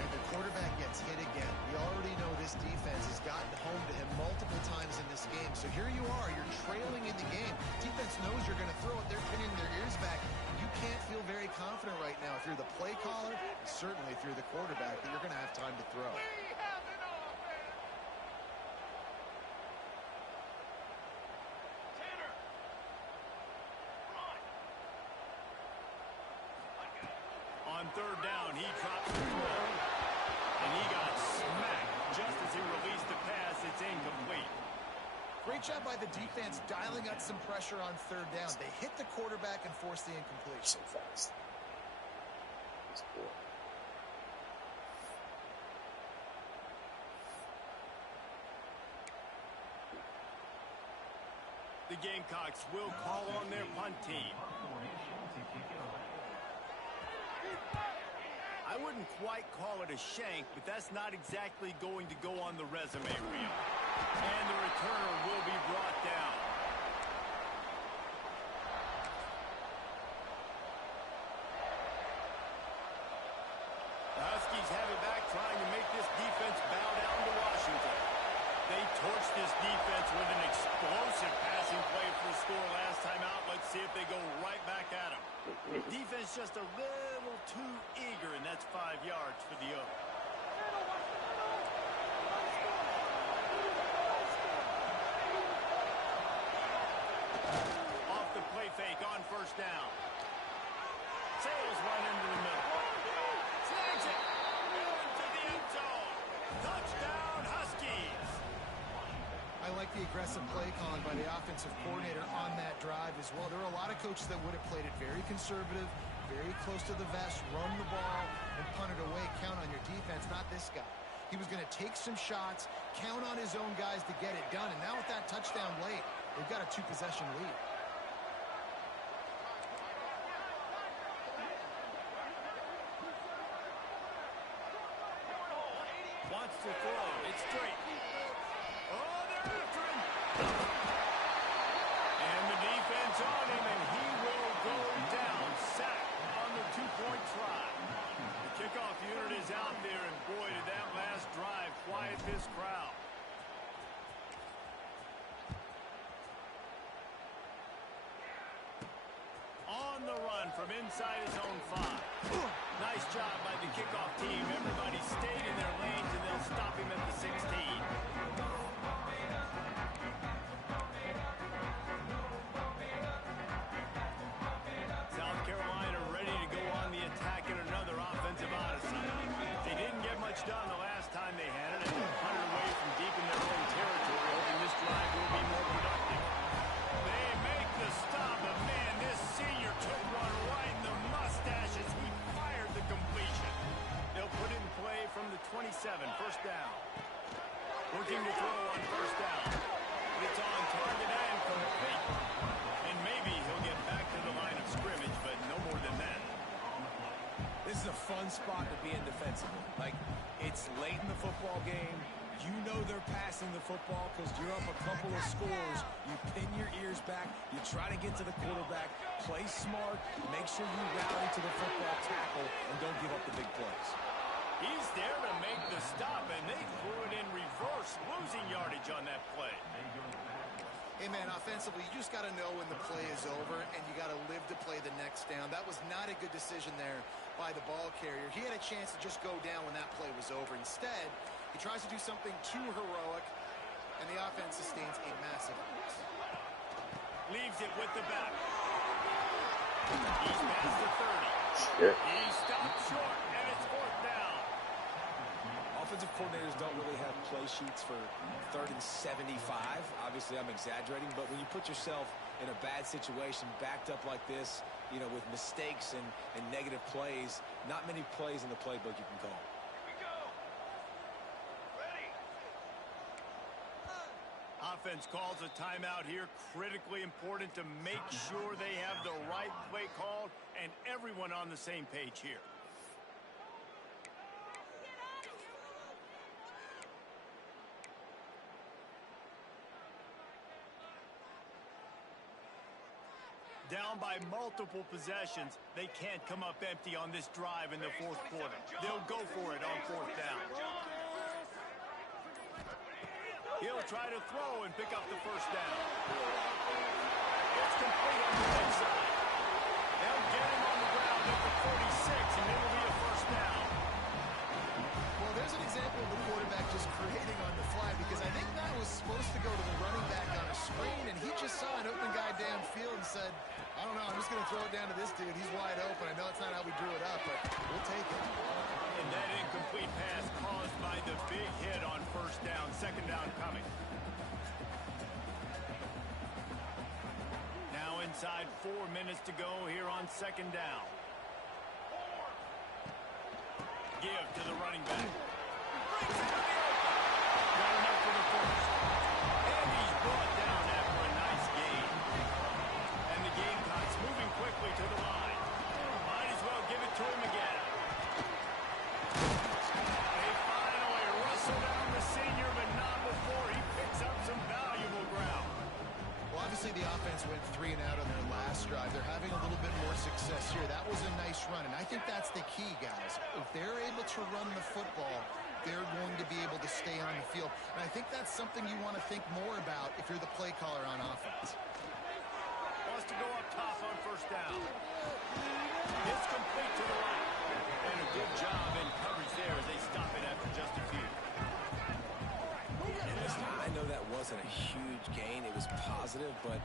And the quarterback gets hit again. We already know this defense has gotten home to him multiple times in this game. So here you are. You're trailing in the game. Defense knows you're going to throw it. They're pinning their ears back. You can't feel very confident right now through the play caller, and certainly through the quarterback, that you're going to have time to throw. On third down, he drops the ball, and he got smacked just as he released the pass. It's incomplete. Great job by the defense dialing up some pressure on third down. They hit the quarterback and forced the incompletion. So fast. He's cool. The Gamecocks will call on their punt team. I wouldn't quite call it a shank, but that's not exactly going to go on the resume reel. And the returner will be brought down. The Huskies have it back, trying to make this defense bow down to Washington. They torched this defense with an explosive passing play for a score last time out. Let's see if they go right back at them. Defense just a little too eager, and that's 5 yards for the Oaks. Off the play fake on first down. Sails one into the middle. Snags it. Into the end zone. Touchdown, Huskies. I like the aggressive play calling by the offensive coordinator on that drive as well. There are a lot of coaches that would have played it very conservative, very close to the vest, run the ball, and punt it away. Count on your defense, not this guy. He was going to take some shots, count on his own guys to get it done. And now with that touchdown late, they've got a 2-possession lead. Wants to throw. It's straight. Oh, they're after him. And the defense on him, and he will go down. Sack on the 2-point try. The kickoff unit is out there, and boy, did that last drive quiet this crowd. On the run from inside his own 5. Nice job by the kickoff team. Everybody stayed in their lanes, and they'll stop him at the 16. South Carolina ready to go on the attack in another offensive odyssey. They didn't get much done the last time they had it, and they punted away from deep in their own territory, hoping this drive will be more productive. They make the stop, but man, this senior took one right in the mustache as he fired the completion. They'll put it in play from the 27, first down. Looking to throw on first down. It's on target and complete. And maybe he'll get back to the line of scrimmage, but no more than that. This is a fun spot to be in defensively. Like, it's late in the football game. You know they're passing the football because you're up a couple of scores. You pin your ears back. You try to get to the quarterback. Play smart. Make sure you rally to the football tackle and don't give up the big plays. He's there to make the stop, and they threw it in reverse, losing yardage on that play. Hey, man, offensively, you just got to know when the play is over, and you got to live to play the next down. That was not a good decision there by the ball carrier. He had a chance to just go down when that play was over. Instead, he tries to do something too heroic, and the offense sustains a massive loss. Leaves it with the back. He's past the 30. Shit. He stopped short, and it's fourth down. Offensive coordinators don't really have play sheets for 3rd and 75. Obviously, I'm exaggerating, but when you put yourself in a bad situation, backed up like this, you know, with mistakes and negative plays, not many plays in the playbook you can call. offense calls a timeout here. Critically important to make sure they have the right play called and everyone on the same page here. Down by multiple possessions, they can't come up empty on this drive in the fourth quarter. They'll go for it on fourth down. He'll try to throw and pick up the first down. It's complete on the inside. They'll get him on the ground at the 46, and it'll be a first down. Well, there's an example of the quarterback just creating on the fly, because I think that was supposed to go to the running back on a screen, and he just saw an open guy downfield and said, I don't know, I'm just going to throw it down to this dude. He's wide open. I know it's not how we drew it up, but we'll take it. And that incomplete pass caused by the big hit on first down. Second down coming. Now inside 4 minutes to go here on second down. Give to the running back. Brings it to the open. Got enough for the first. And he's brought down after a nice gain. And the Gamecocks moving quickly to the line. Might as well give it to him again. They finally rustle down the senior, but not before he picks up some valuable ground. Well, obviously the offense went 3 and out on their last drive. They're having a little bit more success here. That was a nice run, and I think that's the key, guys. If they're able to run the football, they're going to be able to stay on the field. And I think that's something you want to think more about if you're the play caller on offense. Wants to go up top on first down. It's complete to the right. And a good job in coverage there as they stop it after just a few. And listen, I know that wasn't a huge gain. It was positive, but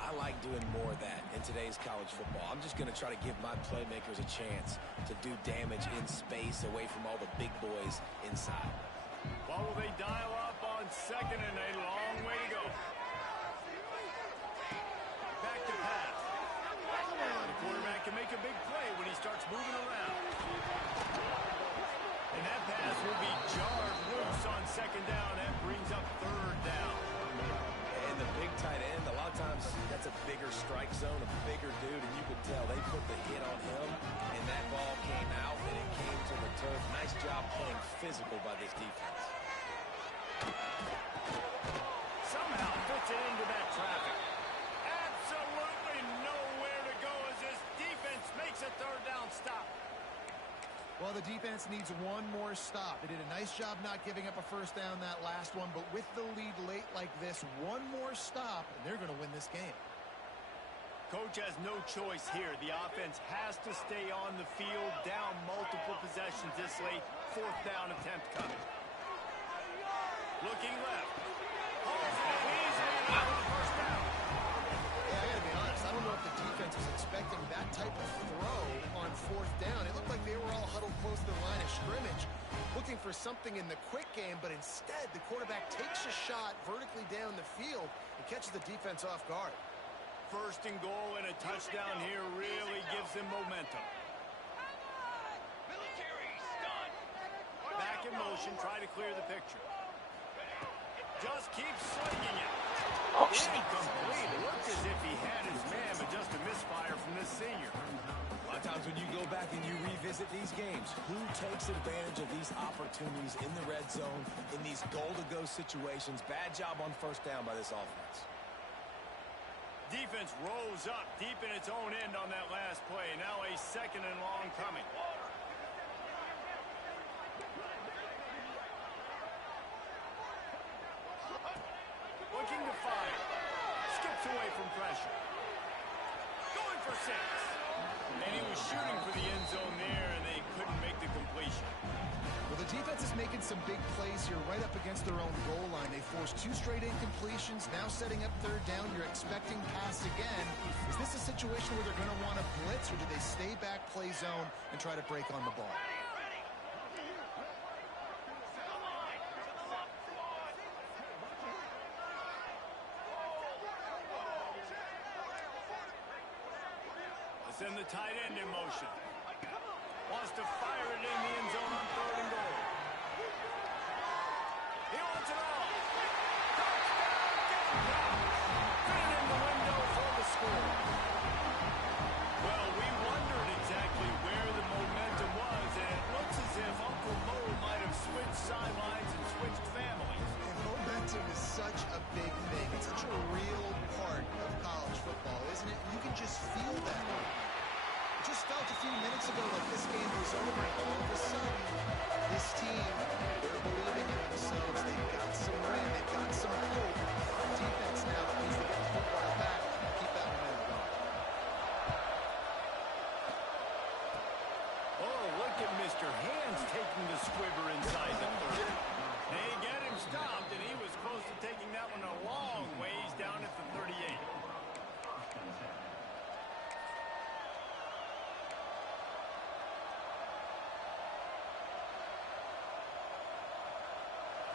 I like doing more of that in today's college football. I'm just going to try to give my playmakers a chance to do damage in space away from all the big boys inside. What will they dial up on second and a long way to go? Back to pass. The quarterback can make a big play when he starts moving around. And that pass will be jarred loose on second down. That brings up third down. And the big tight end, a lot of times that's a bigger strike zone, a bigger dude, and you could tell they put the hit on him, and that ball came out, and it came to the turf. Nice job playing physical by this defense. Somehow fits it into that traffic. Absolutely nowhere to go as this defense makes a third down stop. Well, the defense needs one more stop. They did a nice job not giving up a first down that last one, but with the lead late like this, one more stop, and they're going to win this game. Coach has no choice here. The offense has to stay on the field, down multiple possessions this late. Fourth down attempt coming. Looking left. Hauls it in easily enough for the first down. Yeah, I got to be honest. I don't know if the defense was expecting that type of throw on fourth down. It looked like they were all huddled close to the line of scrimmage, looking for something in the quick game, but instead the quarterback takes a shot vertically down the field and catches the defense off guard. First and goal and a touchdown here really gives them momentum. Back in motion, try to clear the picture. Just keeps slinging it. Incomplete. It looked as if he had his man, but just a misfire from this senior. A lot of times when you go back and you revisit these games, who takes advantage of these opportunities in the red zone, in these goal-to-go situations? Bad job on first down by this offense. Defense rose up deep in its own end on that last play. Now a second and long coming. Looking to fire. Skips away from pressure. Going for 6. And he was shooting for the end zone there, and they couldn't make the completion. Well, the defense is making some big plays here right up against their own goal line. They forced 2 straight incompletions, now setting up third down. You're expecting pass again. Is this a situation where they're going to want to blitz, or do they stay back, play zone, and try to break on the ball? Send the tight end in motion. Wants to fire it in the end zone on third and goal. He wants it all. Touchdown,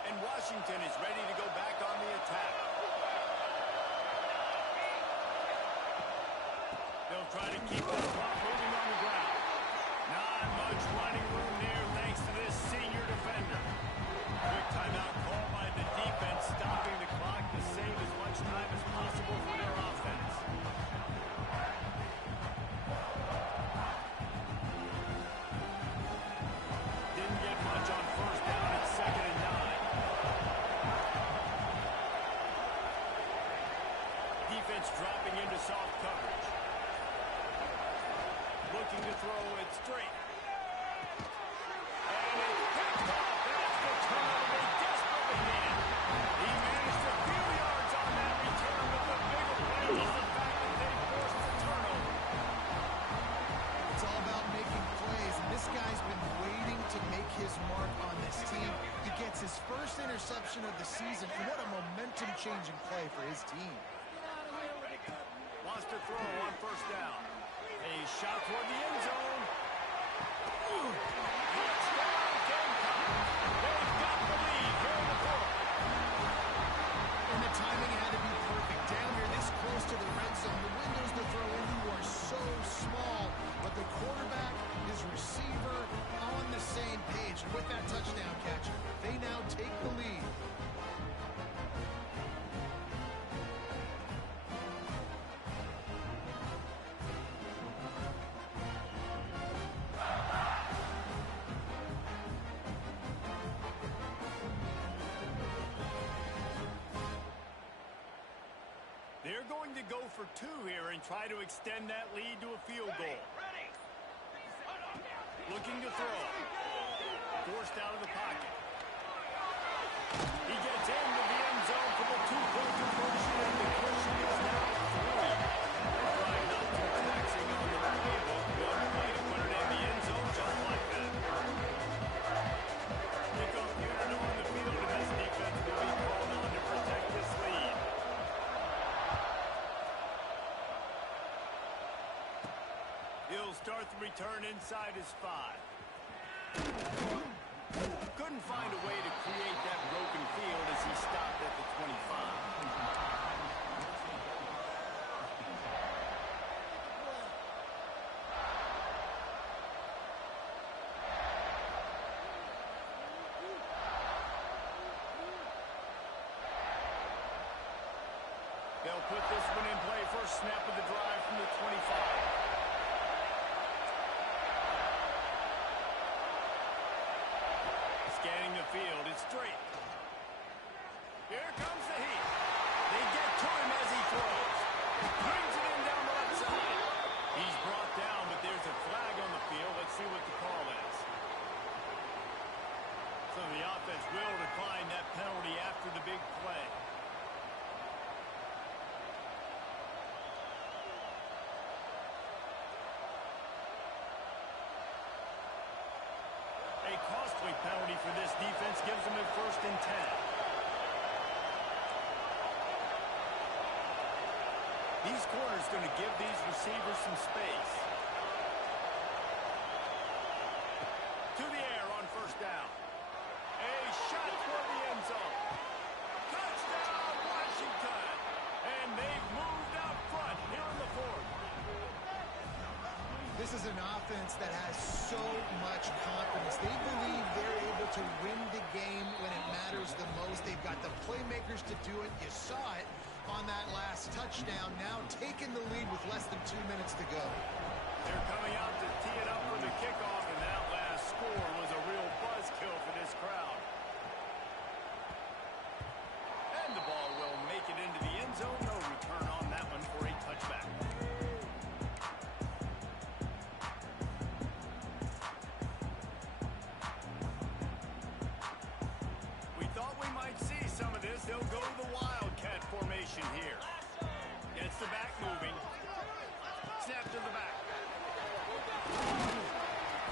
And Washington is ready to go back on the attack. They'll try to keep the clock moving on the ground. Not much running room there thanks to this senior defender. Quick timeout call by the defense, stopping the clock to save as much time as possible for their offense. Didn't get much on first down at 2nd and 9. Defense dropping into soft coverage. Looking to throw it straight. And it's picked off. That's the turnover they desperately needed. He managed a few yards on that return, but the bigger play is the fact that they forced the turnover. It's all about making plays, and this guy's been waiting to make his mark on this team. He gets his first interception of the season, and what a momentum-changing play for his team. Wants to throw on first down. A shot toward the end zone. Touchdown, Gamecocks. They've got the lead here in the fourth. And the timing had to be perfect. Down here this close to the red zone, the windows to throw in you are so small, but the quarterback, his receiver, on the same page. And with that touchdown catch, they now take the lead. They're going to go for 2 here and try to extend that lead to a field goal. Looking to throw. Forced out of the pocket. He gets into the end zone for the 2-point conversion, and the cushion is now 3. Trying not too taxing on the playbook. One play to put it in the end zone just like that. Kickoff unit on the field, and this defense will be called on to protect this lead. He'll start the return inside his 5. Couldn't find a way to create that broken field as he stopped at the 25. They'll put this one in play. First snap of the drive from the 25. Scanning the field, it's straight. Here comes the heat. They get to him as he throws. Brings it in down the left side. He's brought down, but there's a flag on the field. Let's see what the call is. So the offense will decline that penalty after the big play. A costly penalty for this defense gives them a 1st and 10. These corners going to give these receivers some space. To the air on first down. A shot for the end zone. Touchdown, Washington! And they've moved out front here in the 4th. This is an offense that has so much confidence. They believe they're able to win the game when it matters the most. They've got the playmakers to do it. You saw it on that last touchdown. Now taking the lead with less than 2 minutes to go. They're coming out to tee it up for the kickoff, and that last score was a real buzzkill for this crowd. And the ball will make it into the end zone. No return on that one for a touchback. They'll go to the Wildcat formation here. Gets the back moving. Snap to the back.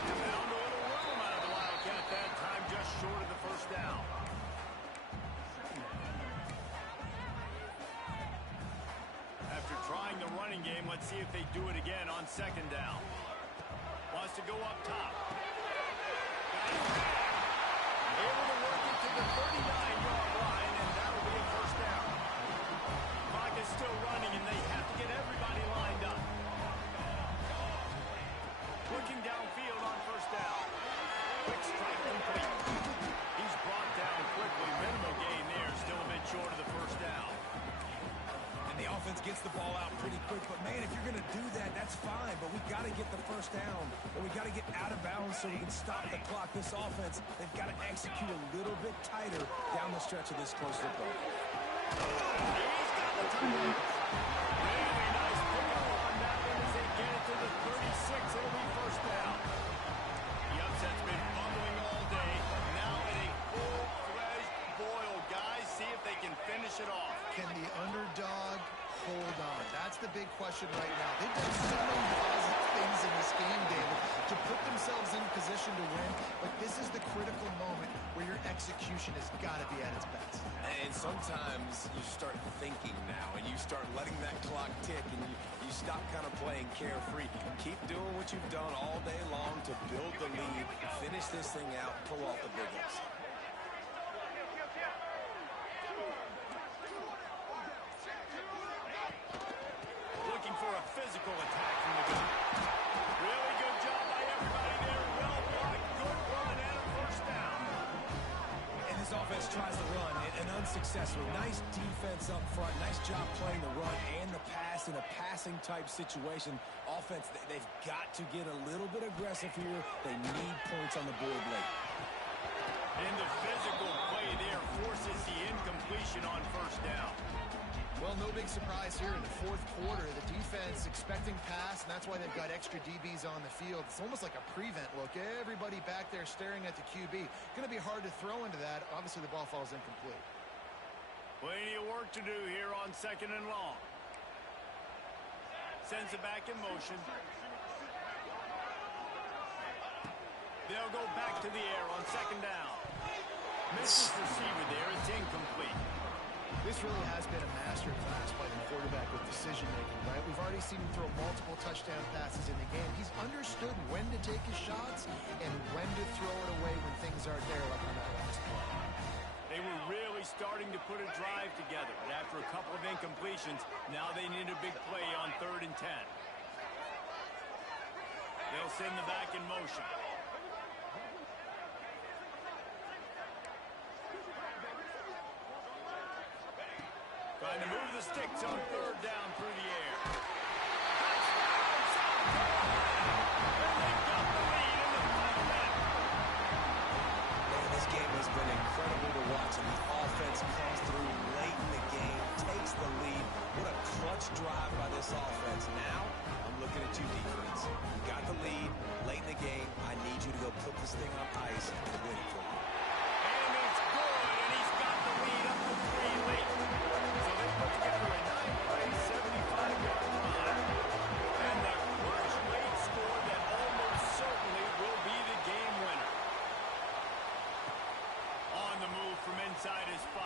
And found a little room out of the Wildcat that time, just short of the first down. After trying the running game, let's see if they do it again on 2nd down. Wants to go up top. Got it. Able to work it to the 39. gets the ball out pretty quick. But, man, if you're going to do that, that's fine. But we got to get the first down, and we got to get out of bounds so we can stop the clock. This offense, they've got to execute a little bit tighter down the stretch of this close football. He's got the time. Really nice pickup on that one as they get it to the 36. It'll be first down. The upset's been bubbling all day. Now in a full-fledged boil. Guys, see if they can finish it off. Can the underdog hold on? That's the big question right now. They've done so many positive things in this game, David, to put themselves in position to win, but this is the critical moment where your execution has got to be at its best. And sometimes you start thinking now, and you start letting that clock tick, and you stop kind of playing carefree. Keep doing what you've done all day long to build the lead, finish this thing out, pull off the big upset. Looking for a physical attack from the guy. Really good job by everybody there. Well blocked, good run, and a first down. And this offense tries to run, and unsuccessfully. Nice defense up front. Nice job playing the run and the pass in a passing-type situation. Offense, they've got to get a little bit aggressive here. They need points on the board late. And the physical play there forces the incompletion on first down. Well, no big surprise here in the fourth quarter. The defense expecting pass, and that's why they've got extra DBs on the field. It's almost like a prevent look. Everybody back there staring at the QB. Going to be hard to throw into that. Obviously, the ball falls incomplete. Plenty of work to do here on second and long. Sends it back in motion. They'll go back to the air on second down. Misses receiver there. It's incomplete. This really has been a master class by the quarterback with decision-making, right? We've already seen him throw multiple touchdown passes in the game. He's understood when to take his shots and when to throw it away when things aren't there, like on that last play. They were really starting to put a drive together. And after a couple of incompletions, now they need a big play on 3rd and 10. They'll send the back in motion. Trying to move the sticks on 3rd down through the air. Touchdown, South Carolina! And they've got the lead in the final minute. Man, this game has been incredible to watch, and the offense comes through late in the game, takes the lead. What a clutch drive by this offense. Now, I'm looking at you, defense. You got the lead late in the game. I need you to go put this thing on ice and win it for me. And it's good, and he's got the lead up to 3 late. So they put together a 9-play, 75-yard drive. And the clutch late score that almost certainly will be the game winner. On the move from inside his 5.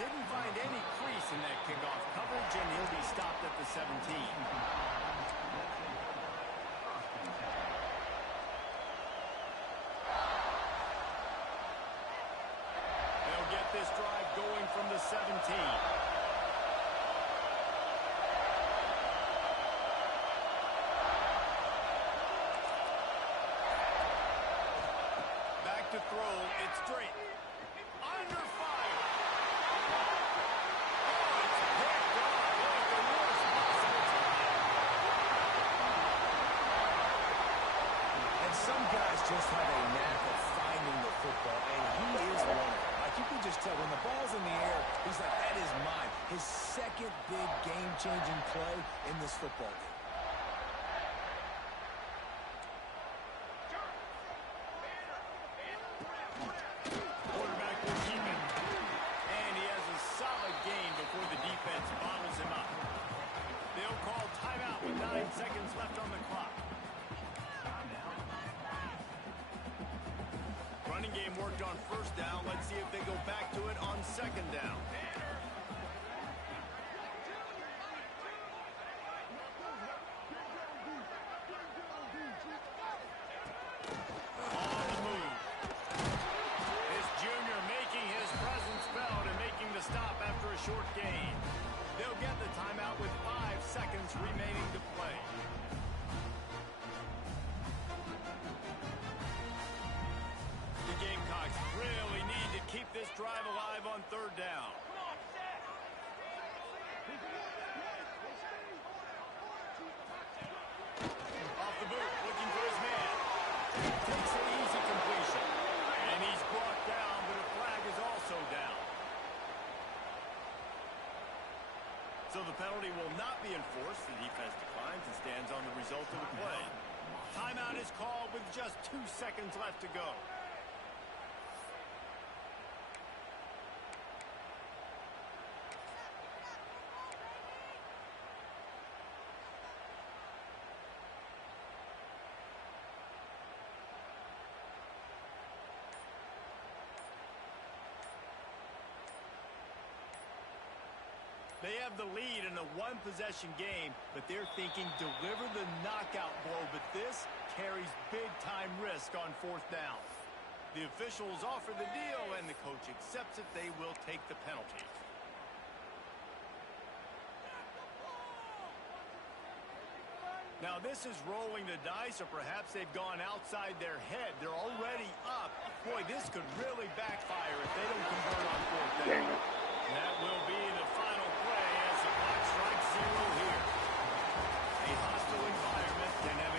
Didn't find any crease in that kickoff coverage, and he'll be stopped at the 17. They'll get this drive going from the 17. Back to throw. It's straight. Under fire. Oh, it's picked off at the worst possible time. And some guys just have a knack of finding the football, and he is one of them. Like, you can just tell when the ball's in the air, he's like, that is mine. His second big game-changing play in this football game. Quarterback will keep it. And he has a solid gain before the defense bottles him up. They'll call timeout with 9 seconds left on the clock. Running game worked on first down. Let's see if they go back to it on second down. On the move. This junior making his presence felt and making the stop after a short gain. They'll get the timeout with 5 seconds remaining to play. The Gamecocks really need to keep this drive alive on 3rd down. reinforced. The defense declines and stands on the result of the play. Timeout is called with just 2 seconds left to go. They have the lead in a one-possession game, but they're thinking deliver the knockout blow, but this carries big-time risk on 4th down. The officials offer the deal, and the coach accepts it. They will take the penalty. Now, this is rolling the dice, or perhaps they've gone outside their head. They're already up. Boy, this could really backfire if they don't convert on 4th down. And that will be the final play as the clock strikes 0 here. A hostile environment can have